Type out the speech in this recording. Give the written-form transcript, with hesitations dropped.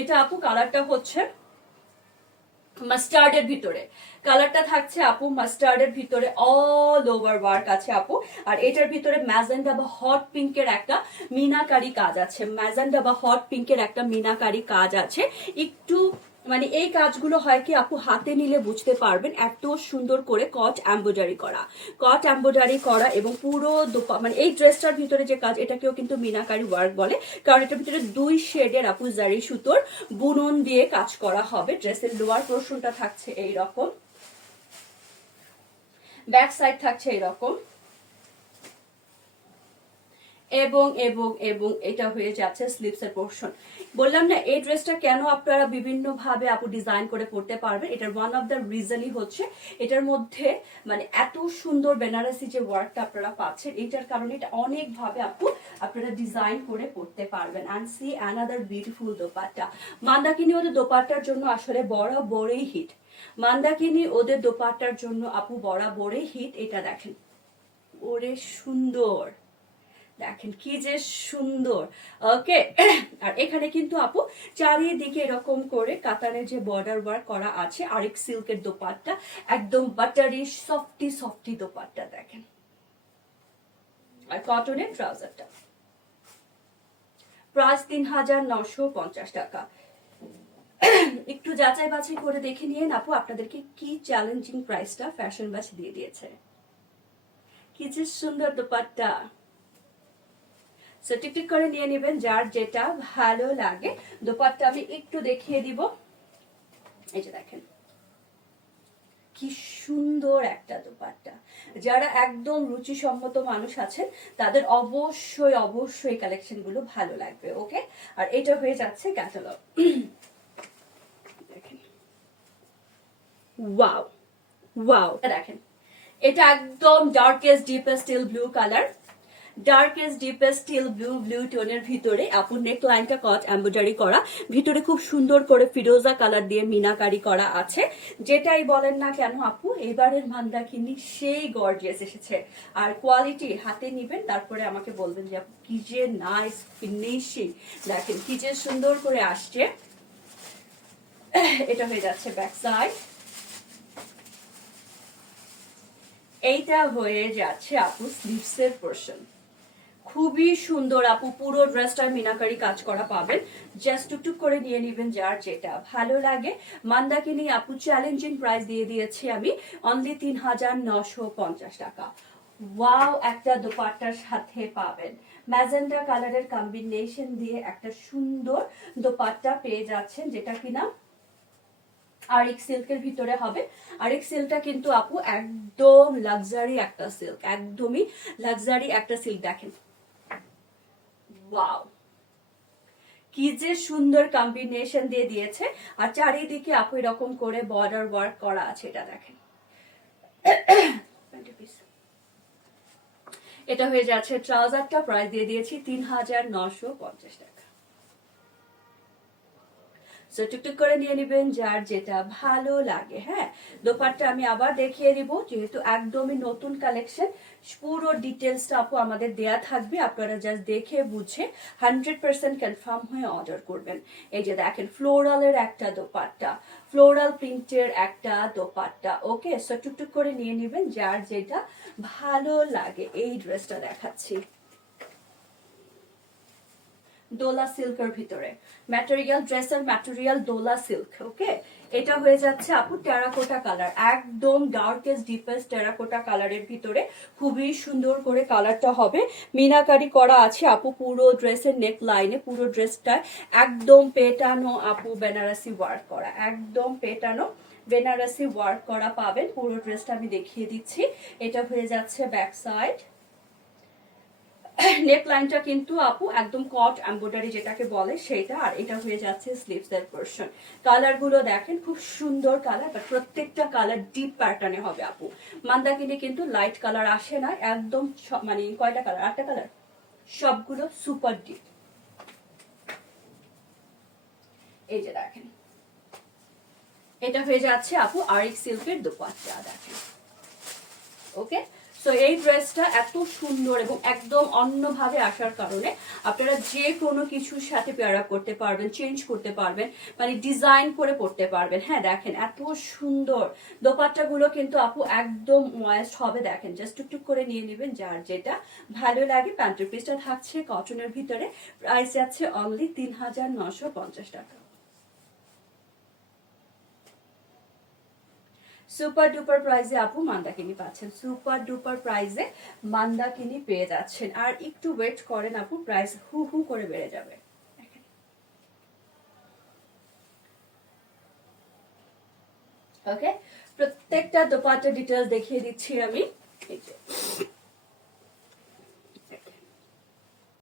এটা আপু কালারটা হচ্ছে মাস্টার্ডের ভিতরে, কালারটা থাকছে আপু মাস্টার্ডের ভিতরে, অল ওভার ওয়ার্ক আছে আপু। আর এটার ভিতরে ম্যাজেন্ডা বা হট পিঙ্কের একটা মিনাকারি কাজ আছে, ম্যাজেন্ডা বা হট পিঙ্কের একটা মিনাকারি কাজ আছে। একটু মানে এই কাজগুলো হয় কি আপু হাতে নিলে বুঝতে পারবেন, এত সুন্দর করে কট এমব্রয়ডারি করা, কট এমব্রয়ডারি করা। এবং পুরো মানে এই ড্রেসটার ভিতরে যে কাজ, এটাকেও কিন্তু মিনাকারি ওয়ার্ক বলে, কারণ এটার ভিতরে 2 শেডের আপু জারি সুতোর বুনন দিয়ে কাজ করা হবে। ড্রেসের লোয়ার পোর্শনটা থাকছে এইরকম, ব্যাক সাইড থাকছে এরকম, এবং এবং এবং এটা হয়ে যাচ্ছে স্লিভসের পোর্শন। বললাম না এই ড্রেসটা কেন আপনারা বিভিন্ন ভাবে আপু ডিজাইন করে পড়তে পারবেন, এটার ওয়ান অফ দ্য রিজনই হচ্ছে এটার মধ্যে মানে এত সুন্দর বেনারসি যে ওয়ার্কটা আপনারা পাচ্ছেন, এটার কারণে এটা অনেক ভাবে আপু আপনারা ডিজাইন করে পড়তে পারবেন। And see another beautiful dupatta. Mandakini ওদের দোপাট্টার জন্য আসলে বরাবরই হিট, মান্দাকিনি ওদের দোপাট্টার জন্য আপু বরাবরই হিট। এটা দেখেন ওরে সুন্দর, দেখেন কি যে সুন্দর। ওকে, আর এখানে কিন্তু আপু চারিদিকে এরকম করে কাতানের যে বর্ডার ওয়ার্ক করা আছে, আরেক সিল্কের দোপাট্টা, একদম বাটারি সফটি সফটি দোপাট্টা দেখেন, আর কটনের ট্রাউজারটা। প্রাইস ৩,৯৫০ টাকা। একটু যাচাই বাছাই করে দেখে নিয়ে আপু আপনাদেরকে কি চ্যালেঞ্জিং প্রাইসটা ফ্যাশন বাস দিয়ে দিয়েছে। কি যে সুন্দর দোপাট্টা, টিকটিক করে নিয়ে নেবেন যার যেটা ভালো লাগে। দোপাট্টা আমি একটু দেখিয়ে দিব, এই যে দেখেন কি সুন্দর একটা দোপাট্টা। যারা একদম রুচিসম্মত মানুষ আছেন তাদের অবশ্যই অবশ্যই কালেকশন গুলো ভালো লাগবে। ওকে, আর এটা হয়ে যাচ্ছে ক্যাটালগ। দেখেন ওয়াও ওয়াও, দেখেন এটা একদম darkest deepest steel blue colour, darkest deepest steel blue টোনের ভিতরে আপু নেক লাইনটা কট এমব্রয়ডারি করা, ভিতরে খুব সুন্দর করে ফিরোজা কালার দিয়ে মিনাকারি করা আছে। যেটাই বলেন না কেন আপু এবারের মান্দাকিনি সেই গর্জিয়াস এসেছে। আর কোয়ালিটি হাতে নিবেন তারপরে আমাকে বলবেন যে আপু কি যে নাইস ফিনিশিং, দেখেন কি যে সুন্দর করে আসছে। এটা হয়ে যাচ্ছে ব্যাক সাইড, এইটা হয়ে যাচ্ছে আপু স্লিভসের পোর্শন। খুবই সুন্দর আপু, পুরো ড্রেসটা মিনাকারি কাজ করা পাবেন। জাস্ট টুকটুক করে নিয়ে নেবেন যার যেটা ভালো লাগে। মান্দাকিনি আপু চ্যালেঞ্জিং প্রাইস দিয়ে দিয়েছি আমি, অনলি ৩,৯৫০ টাকা। ওয়াও, একটা দোপাট্টার সাথে পাবেন ম্যাজেন্ডা কালারের কম্বিনেশন দিয়ে একটা সুন্দর দোপাট্টা পেয়ে যাচ্ছেন, যেটা কিনা আরিক সিল্কের ভিতরে হবে। আরিক সিল্কটা কিন্তু আপু একদম লাক্সারি একটা সিল্ক, একদমই লাক্সারি একটা সিল্ক। দেখেন ওয়াও, কি যে সুন্দর কম্বিনেশন দিয়ে দিয়েছে। আর চারিদিকে আপু এরকম করে বর্ডার ওয়ার্ক করা আছে, এটা দেখেন। এটা হয়ে যাচ্ছে ট্রাউজারটা, প্রাইস দিয়ে দিয়েছি ৩,৯৫০ টাকা। টুকটুক করে নিয়ে নেবেন যার যেটা ভালো লাগে। হ্যাঁ, দোপাট্টা আমি আবার দেখিয়ে দিব, যেহেতু একদমই নতুন কালেকশন, পুরো ডিটেলসটা আপু আমাদের দেয়া থাকবে, আপনারা জাস্ট দেখে বুঝে 100% কনফার্ম হয়ে অর্ডার করবেন। এই যে দেখেন ফ্লোরালের একটা দোপাট্টা, ফ্লোরাল প্রিন্টের একটা দোপাট্টা। ওকে, টুকটুক করে নিয়ে নেবেন যার যেটা ভালো লাগে। এই ড্রেসটা দেখাচ্ছি দোলা সিল্কের ভিতরে, ম্যাটেরিয়াল ড্রেসের ম্যাটেরিয়াল দোলা সিল্ক। ওকে, এটা হয়ে যাচ্ছে আপু টেরাকোটা কালার, একদম ডার্কেস্ট ডিপেস্ট টেরাকোটা কালারের ভিতরে খুবই সুন্দর করে কালারটা হবে। মিনাকারি করা আছে আপু পুরো ড্রেসের নেক লাইনে, পুরো ড্রেসটায় একদম পেটানো আপু বেনারসি ওয়ার্ক করা, একদম পেটানো বেনারসি ওয়ার্ক করা পাবেন। পুরো ড্রেসটা আমি দেখিয়ে দিচ্ছি। এটা হয়ে যাচ্ছে ব্যাক সাইড, নেক লাইনটা কিন্তু আপু একদম কট এমব্রয়ডারি যেটাকে বলে সেটা। আর এটা হয়ে যাচ্ছে স্লিভস এর পোরশন। কালার গুলো দেখেন খুব সুন্দর কালার, বাট প্রত্যেকটা কালার ডিপ প্যাটার্নে হবে আপু। মান্দাকিনি কিন্তু লাইট কালার আসে না, একদম মানে কয়টা কালার, 8টা কালার, সবগুলো সুপার ডিপ। এই যে দেখেন এটা হয়ে যাচ্ছে আপু আরিক সিল্কের দোপাট্টা, দেখেন। ওকে, সো এই ড্রেসটা এত সুন্দর এবং একদম অন্যভাবে আসার কারণে আপনারা যে কোনো কিছুর সাথে পেয়ার আপ করতে পারবেন, চেঞ্জ করতে পারবেন, মানে ডিজাইন করে পড়তে পারবেন। হ্যাঁ দেখেন এত সুন্দর দোপাট্টাগুলো কিন্তু আপু একদম ময়েস্ট হবে। দেখেন জাস্ট টুকটুক করে নিয়ে নেবেন যার যেটা ভালো লাগে। প্যান্টের পিসটা থাকছে কটনের ভিতরে, প্রাইস যাচ্ছে অনলি ৩,৯৫০ টাকা। সুপার ডুপার প্রাইজে আপু মান্দাকিনি পাচ্ছেন, সুপার ডুপার প্রাইজে মান্দাকিনি পেয়ে যাচ্ছেন। আর একটু ওয়েট করেন আপু, প্রাইস হু হু করে বেড়ে যাবে। ওকে, প্রত্যেকটা দোপাট্টা ডিটেলস দেখিয়ে দিচ্ছি আমি।